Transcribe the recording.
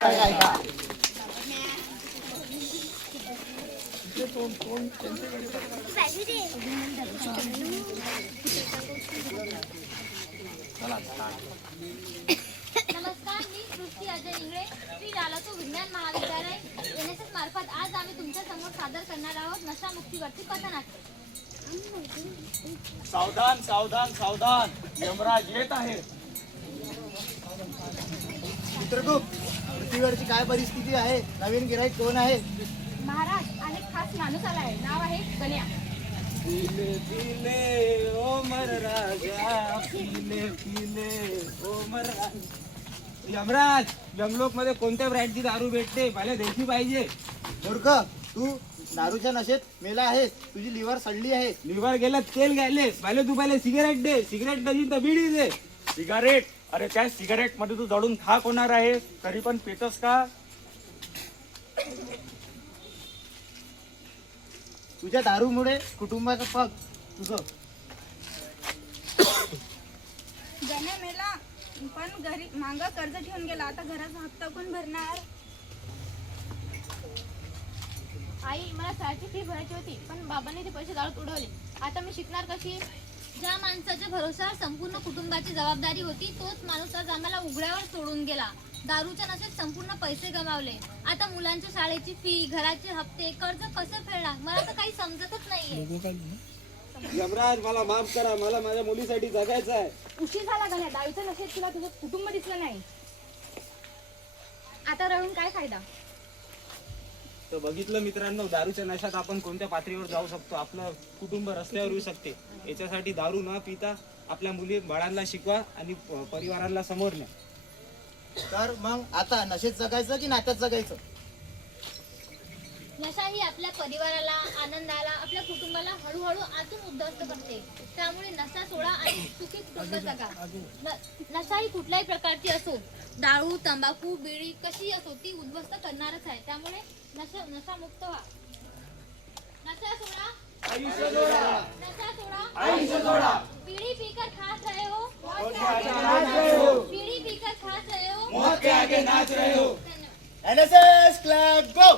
नमस्कार, मी सृष्टी अजय इंगळे, श्री लालतो विज्ञान महाविद्यालय NSS मार्फत आज आम्ही तुमच्या समोर सादर करणार आहोत नशामुक्तीवरती पथनाट्य. सावधान सावधान सावधान, यमराज येत आहे. चित्रगुप्त, पृथ्वीवरची काय परिस्थिती आहे? नवीन गिराईक कोण आहे? महाराज, अनेक खास माणूस आला आहे. नाव आहे गण्या. पिले पिले ओमर राजा, पिले पिले ओमर राजा. यमराज, यमलोक मध्ये कोणत्या ब्रँडची दारू भेटते? मला द्यायची पाहिजे. मूर्ख, तू दारूच्या नशेत मेला आहेस. तुझी लिव्हर सडली आहे. लिव्हर गेलं, तेल घ्यायलेस. मला तू पहिले सिगरेट दे. सिगरेट नशील तर बिडी दे. सिगारेट? अरे त्या सिगारेट मध्ये तू जळून खाक होणार आहे, तरी पण पेतस का? तुझ्या दारूमुळे कुटुंबाचं पग तुझं. गण्या मेला, पण घरी मांग कर्ज ठेवून गेला. आता घराचा हप्ता कोण भरणार? आई, मला शाळेची फी भरायची होती, पण बाबांनी ते पैसे दारूत उडवले. आता मी शिकणार कशी? ज्या माणसाच्या भरोश्यावर संपूर्ण कुटुंबाची जबाबदारी होती, तोच माणूस आज आम्हाला उघड्यावर सोडून गेला. दारूच्या नशेत संपूर्ण पैसे गमावले. आता मुलांच्या शाळेची फी, घराचे हप्ते, कर्ज कसं फेडणार? मला तर काही समजतच नाहीये. यमराज, मला माफ करा. मला माझ्या मुलीसाठी जगायचं आहे. उशीर झाला गण्या. दारूच्या नशेत तुला तुझं कुटुंब दिसलं नाही. आता रडून काय फायदा? तर बघितलं मित्रांनो, दारूच्या नशात आपण कोणत्या पातळीवर जाऊ शकतो. आपलं कुटुंब रस्त्यावर येऊ शकते. याच्यासाठी दारू न पिता आपल्या मुली बाळांना शिकवा आणि परिवाराला समोर न्या. तर मग आता नशेत जगायचं की नात्यात जगायचं? नशा ही आपल्या परिवाराला, आनंदाला, आपल्या कुटुंबाला हळूहळू आतून उद्ध्वस्त करते. त्यामुळे नशा सोडा आणि सुखी कुटुंब जगा. नशा ही कुठल्याही प्रकारची असो, दारू, तंबाखू, बिडी कशी असो, ती उद्ध्वस्त करणारच आहे. त्यामुळे नशा मुक्त व्हा. नशा सोडा, आयुष्य जोडा. नशा सोडा, आयुष्य जोडा. बीड़ी पीकर खास रहे हो, मौत के आगे नाच रहे हो. बीड़ी पीकर खास रहे हो, मौत के आगे नाच रहे हो. धन्यवाद. NSS club go.